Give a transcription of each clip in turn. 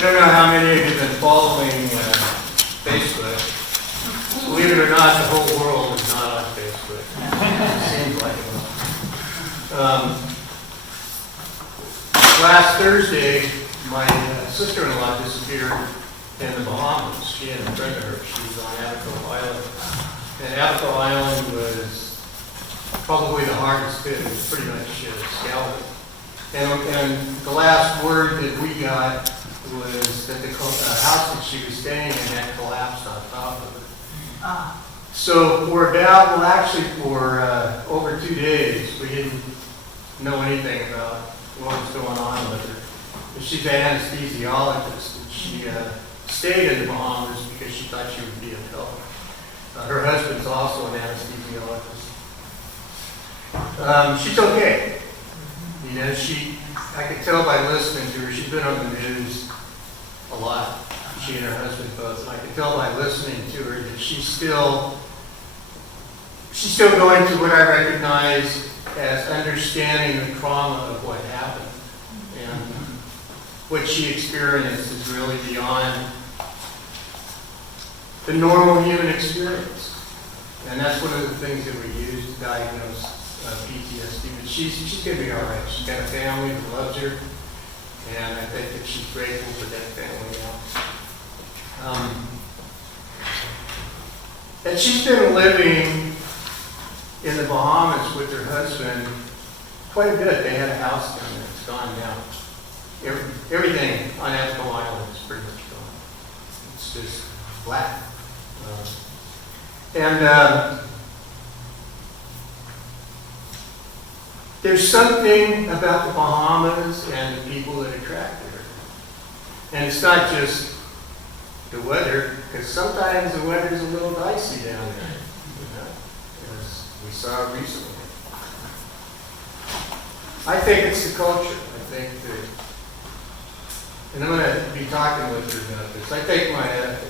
I don't know how many of you have been following Facebook. Believe it or not, the whole world is not on Facebook. It seems like it. Last Thursday, my sister-in-law disappeared in the Bahamas. She and a friend of hers, she was on Episcopal Island. And Episcopal Island was probably the hardest hit. It was pretty much scouted. And the last word that we got was that the house that she was staying in had collapsed on top of it. So for over 2 days, we didn't know anything about what was going on with her. She's an anesthesiologist, and she stayed in the Bahamas because she thought she would be of help. Her husband's also an anesthesiologist. She's okay. You know, I could tell by listening to her, she's been on the news a lot, she and her husband both, and I could tell by listening to her that she's still going through what I recognize as understanding the trauma of what happened. And what she experienced is really beyond the normal human experience. And that's one of the things that we use to diagnose PTSD. But she's going to be all right. She's got a family that loves her, and I think that she's grateful for that family now. And she's been living in the Bahamas with her husband quite a bit. They had a house down there. It's gone now. Everything on Episcopal Island is pretty much gone. It's just flat. There's something about the Bahamas and the people that attract her. And it's not just the weather, because sometimes the weather's a little dicey down there, as we saw recently. I think it's the culture. I think that, and I'm going to be talking with her about this. I think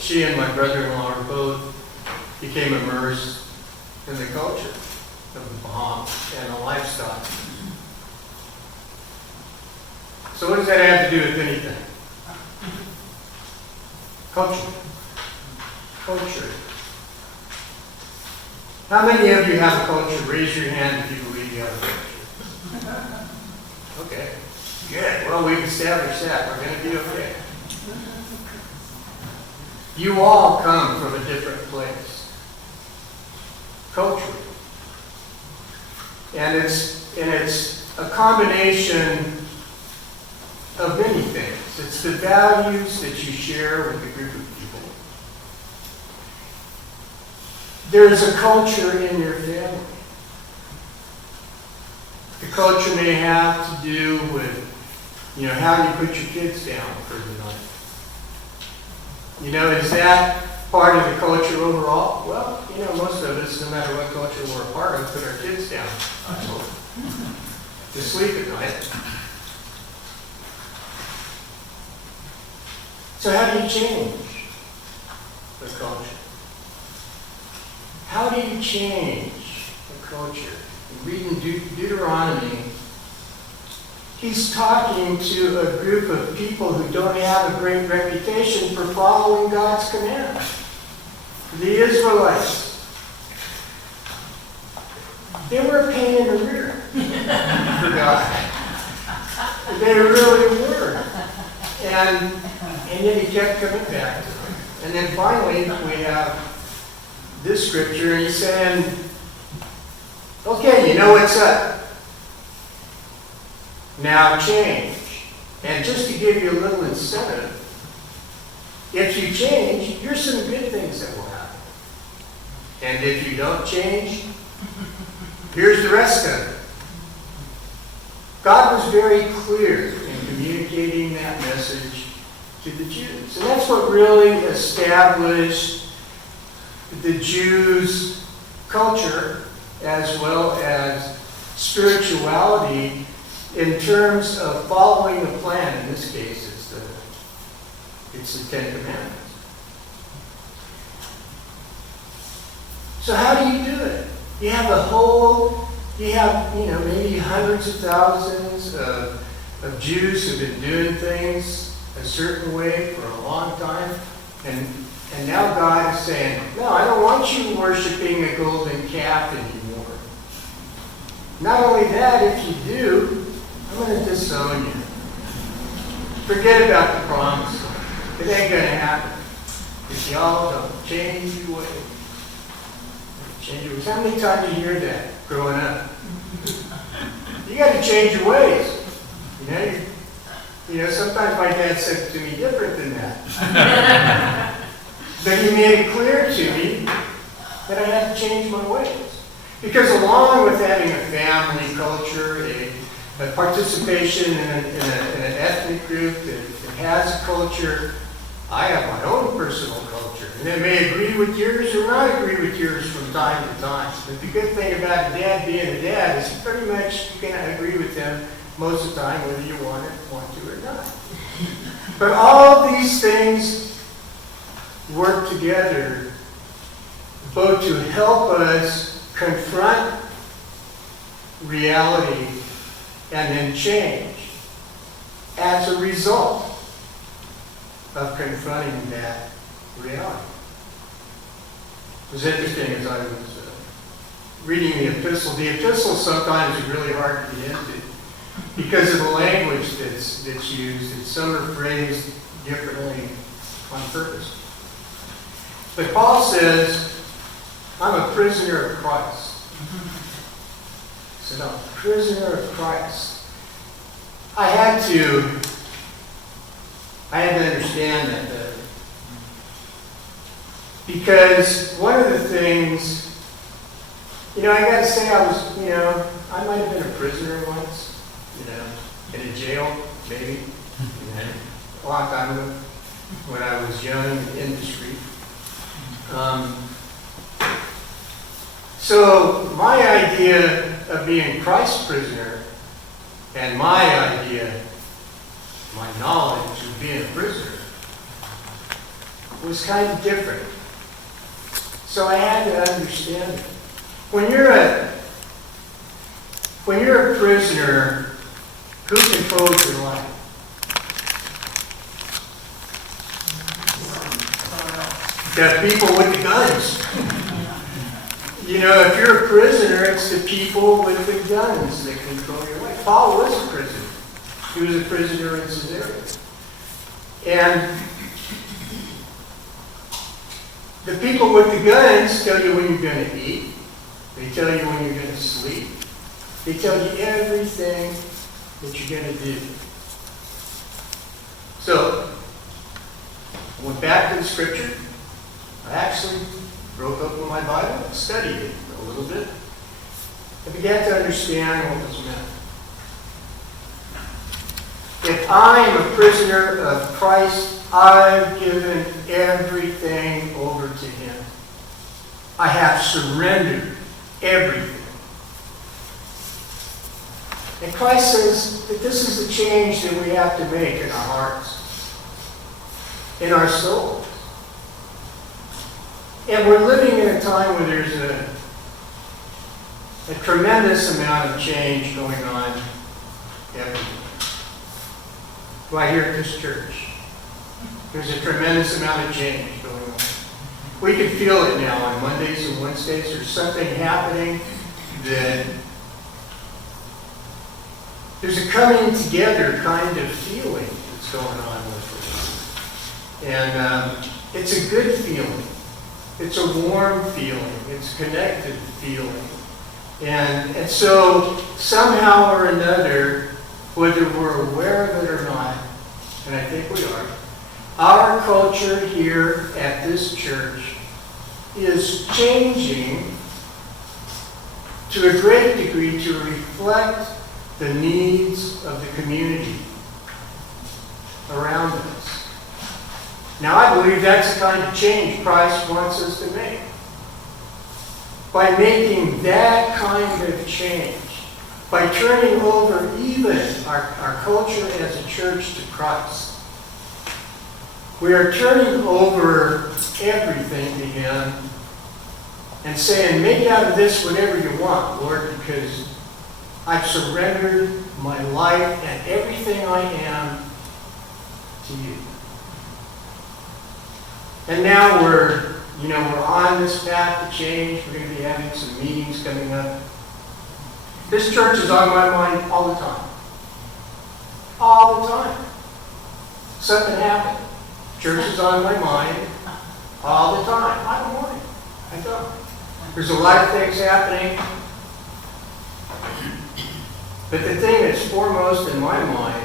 she and my brother-in-law are both became immersed in the culture of the Bahamas and the lifestyle. So what does that have to do with anything? Culture. Culture. How many of you have a culture? Raise your hand if you believe you have a culture. Okay. Good. Well, we've established that. We're going to be okay. You all come from a different place. Culturally. And it's a combination of many things. It's the values that you share with a group of people. There's a culture in your family. The culture may have to do with, how you put your kids down for the night. Is that part of the culture overall? Well, most of us, no matter what culture we're a part of, put our kids down to sleep at night. So how do you change the culture? How do you change the culture? Reading Deuteronomy, he's talking to a group of people who don't have a great reputation for following God's commands. The Israelites. They were a pain in the rear for God. They really were. And yet he kept coming back to them. And then finally we have this scripture, and he's saying, okay, you know what's up. Now change. And just to give you a little incentive, if you change, here's some good things that will happen. And if you don't change, here's the rest of it. God was very clear in communicating that message to the Jews. And that's what really established the Jews' culture as well as spirituality in terms of following the plan. In this case, it's the Ten Commandments. So how do you do it? You have maybe hundreds of thousands of Jews who've been doing things a certain way for a long time. And now God is saying, no, I don't want you worshiping a golden calf anymore. Not only that, if you do, I'm going to disown you. Forget about the promise. It ain't going to happen. If y'all don't change your ways. Change your ways. How many times do you hear that growing up? You got to change your ways. You know, sometimes my dad said it to me different than that. But he made it clear to me that I had to change my ways. Because along with having a family culture, a participation in an ethnic group that has a culture, I have my own personal culture. And it may agree with yours or not agree with yours from time to time. But the good thing about a dad being a dad is pretty much you can agree with him most of the time, whether you want to or not. But all these things work together both to help us confront reality and then change as a result of confronting that reality. It was interesting as I was reading the epistle. The epistle sometimes is really hard to get into because of the language that's used, and some are phrased differently on purpose. But Paul says, I'm a prisoner of Christ. He said, I'm a prisoner of Christ. I had to understand that better. Because one of the things, I got to say I might have been a prisoner once, in a jail, maybe, a long time ago, when I was young and indiscreet. So my idea of being Christ's prisoner and my knowledge of being a prisoner was kind of different. So I had to understand it. When you're a prisoner, who controls your life? The people with the guns. If you're a prisoner, it's the people with the guns that control your life. Paul was a prisoner. He was a prisoner in Caesarea. And the people with the guns tell you when you're going to eat. They tell you when you're going to sleep. They tell you everything that you're going to do. So, I went back to the scripture. I actually broke open my Bible and studied it a little bit. I began to understand what was meant. If I am a prisoner of Christ, I've given everything over to Him. I have surrendered everything. And Christ says that this is the change that we have to make in our hearts, in our souls. And we're living in a time where there's a tremendous amount of change going on everywhere. Right here at this church, there's a tremendous amount of change going on. We can feel it now on Mondays and Wednesdays. There's something happening that there's a coming together kind of feeling that's going on with it. And it's a good feeling. It's a warm feeling. It's a connected feeling. And so somehow or another, whether we're aware of it or not, and I think we are, our culture here at this church is changing to a great degree to reflect the needs of the community around us. Now, I believe that's the kind of change Christ wants us to make. By making that kind of change, by turning over even our culture as a church to Christ, we are turning over everything to Him and saying, make out of this whatever you want, Lord, because I've surrendered my life and everything I am to to you. And now we're on this path to change. We're going to be having some meetings coming up. This church is on my mind all the time. All the time. Something happened. Church is on my mind all the time. I don't mind. I don't. There's a lot of things happening. But the thing that's foremost in my mind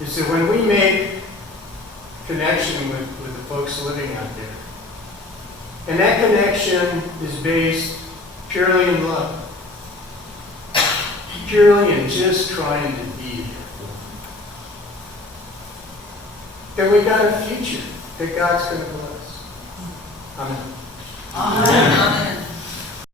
is that when we make connection with the folks living out there, and that connection is based purely in love, purely in just trying to be there, then we got a future that God's going to bless. Amen. Amen. Amen.